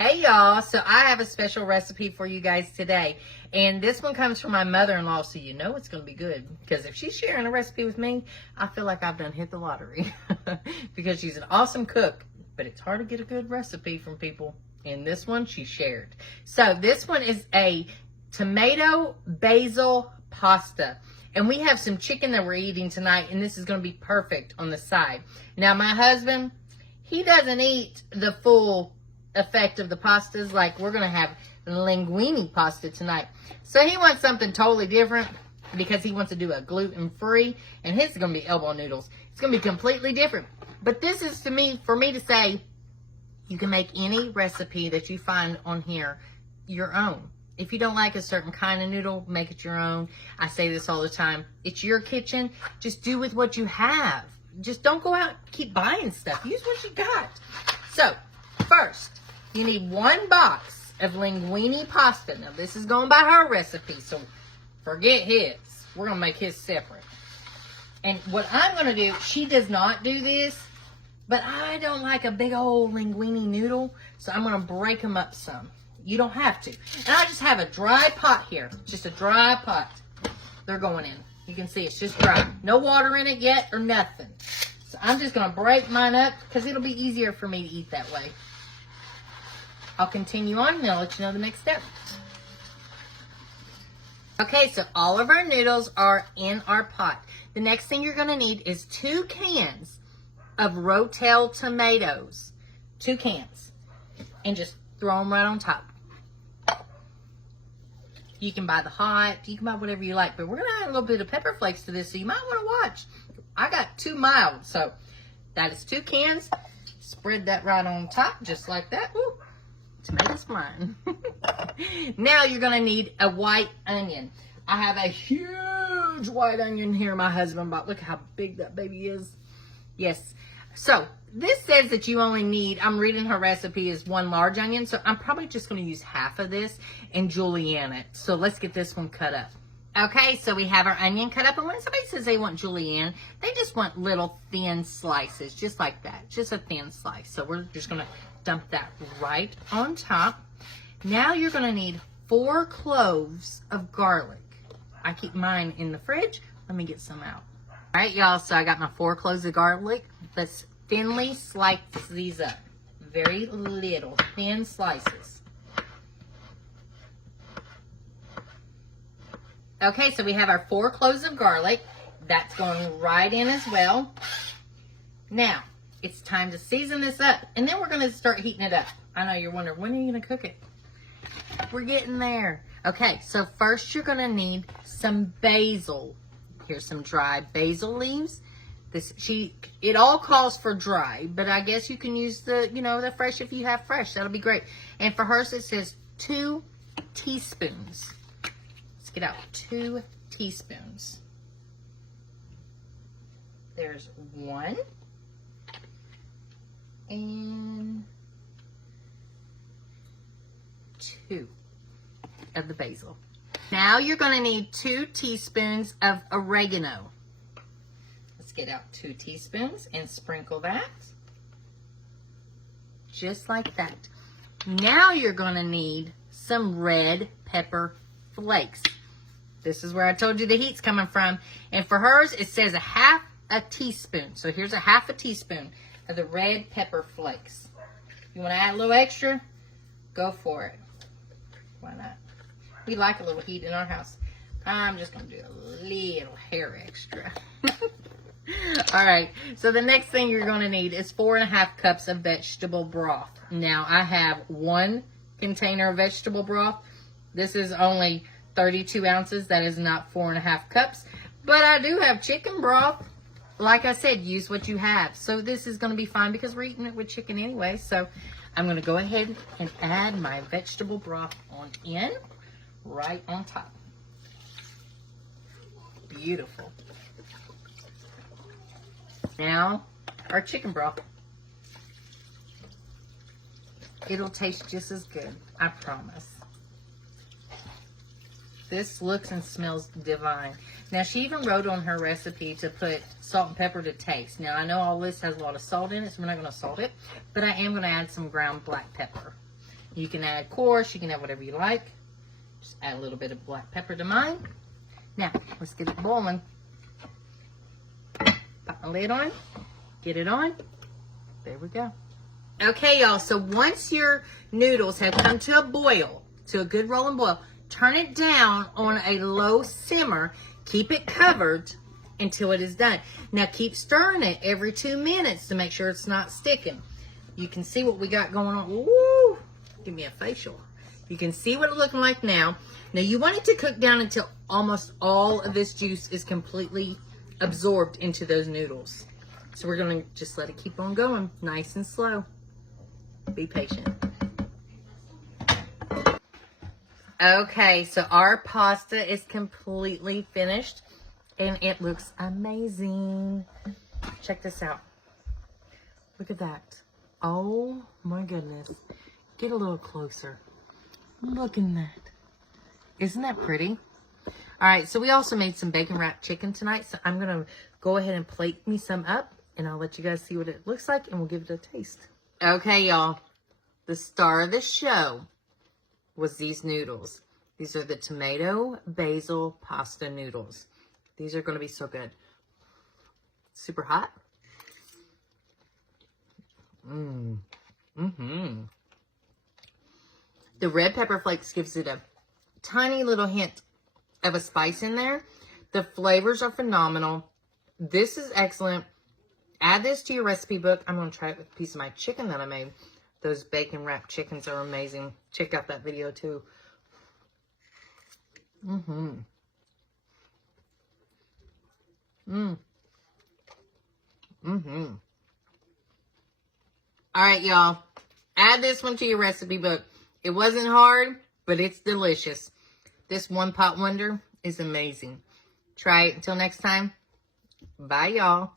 Hey y'all, so I have a special recipe for you guys today, and this one comes from my mother-in-law, so you know it's going to be good, because if she's sharing a recipe with me, I feel like I've done hit the lottery, because she's an awesome cook, but it's hard to get a good recipe from people, and this one she shared. So this one is a tomato basil pasta, and we have some chicken that we're eating tonight, and this is going to be perfect on the side. Now my husband, he doesn't eat the full effect of the pastas. Like, we're gonna have linguine pasta tonight, so he wants something totally different because he wants to do a gluten-free, and his is gonna be elbow noodles. It's gonna be completely different, but this is for me to say you can make any recipe that you find on here your own. If you don't like a certain kind of noodle, make it your own. I say this all the time. It's your kitchen. Just do with what you have. Just don't go out and keep buying stuff. Use what you got. So first, you need 1 box of linguine pasta. Now, this is going by her recipe, so forget his. We're going to make his separate. And what I'm going to do, she does not do this, but I don't like a big old linguine noodle, so I'm going to break them up some. You don't have to. And I just have a dry pot here. Just a dry pot. They're going in. You can see it's just dry. No water in it yet or nothing. So I'm just going to break mine up because it'll be easier for me to eat that way. I'll continue on and I'll let you know the next step. Okay, so all of our noodles are in our pot. The next thing you're going to need is 2 cans of rotel tomatoes. 2 cans. And just throw them right on top. You can buy the hot, you can buy whatever you like, but we're going to add a little bit of pepper flakes to this, so you might want to watch. I got 2 mild, so that is 2 cans. Spread that right on top, just like that. Woo. Tomatoes flying. Now you're going to need a white onion. I have a huge white onion here my husband bought. Look how big that baby is. Yes. So this says that you only need, I'm reading her recipe, is 1 large onion. So I'm probably just going to use half of this and julienne it. So let's get this one cut up. Okay, so we have our onion cut up. And when somebody says they want julienne, they just want little thin slices, just like that. Just a thin slice. So we're just going to dump that right on top. Now you're going to need 4 cloves of garlic. I keep mine in the fridge. Let me get some out. All right, y'all, so I got my 4 cloves of garlic. Let's thinly slice these up. Very little, thin slices. Okay, so we have our 4 cloves of garlic. That's going right in as well. Now, it's time to season this up, and then we're going to start heating it up. I know you're wondering, when are you going to cook it? We're getting there. Okay, so first you're going to need some basil. Here's some dry basil leaves. It all calls for dry, but I guess you can use the fresh if you have fresh. That'll be great. And for hers, it says 2 teaspoons. Let's get out 2 teaspoons. There's 1. And 2 of the basil. Now you're going to need 2 teaspoons of oregano. Let's get out 2 teaspoons and sprinkle that. Just like that. Now you're going to need some red pepper flakes. This is where I told you the heat's coming from. And for hers, it says a half a teaspoon. So here's a half a teaspoon of the red pepper flakes. If you want to add a little extra, go for it. Why not? We like a little heat in our house. I'm just going to do a little hair extra. All right, so the next thing you're going to need is 4.5 cups of vegetable broth. Now, I have 1 container of vegetable broth. This is only 32 ounces. That is not 4.5 cups. But I do have chicken broth. Like I said, use what you have. So this is going to be fine because we're eating it with chicken anyway. So I'm going to go ahead and add my vegetable broth on in, right on top. Beautiful. Now, our chicken broth. It'll taste just as good, I promise. This looks and smells divine. Now, she even wrote on her recipe to put salt and pepper to taste. Now, I know all this has a lot of salt in it, so we're not going to salt it. But I am going to add some ground black pepper. You can add coarse, you can add whatever you like. Just add a little bit of black pepper to mine. Now, let's get it boiling. Pop my lid on, get it on. There we go. Okay, y'all, so once your noodles have come to a boil, to a good rolling boil, turn it down on a low simmer. Keep it covered until it is done. Now, keep stirring it every 2 minutes to make sure it's not sticking. You can see what we got going on. Woo! Give me a facial. You can see what it's looking like now. Now, you want it to cook down until almost all of this juice is completely absorbed into those noodles. So we're going to just let it keep on going, nice and slow. Be patient. Okay, so our pasta is completely finished and it looks amazing. Check this out. Look at that. Oh my goodness. Get a little closer. Look at that. Isn't that pretty? All right, so we also made some bacon wrapped chicken tonight, so I'm going to go ahead and plate me some up and I'll let you guys see what it looks like and we'll give it a taste. Okay, y'all, the star of the show was these noodles. These are the tomato basil pasta noodles. These are going to be so good. Super hot. The red pepper flakes gives it a tiny little hint of a spice in there. The flavors are phenomenal. This is excellent. Add this to your recipe book. I'm going to try it with a piece of my chicken that I made. Those bacon wrapped chickens are amazing. Check out that video too. All right, y'all. Add this one to your recipe book. It wasn't hard, but it's delicious. This one pot wonder is amazing. Try it. Until next time. Bye, y'all.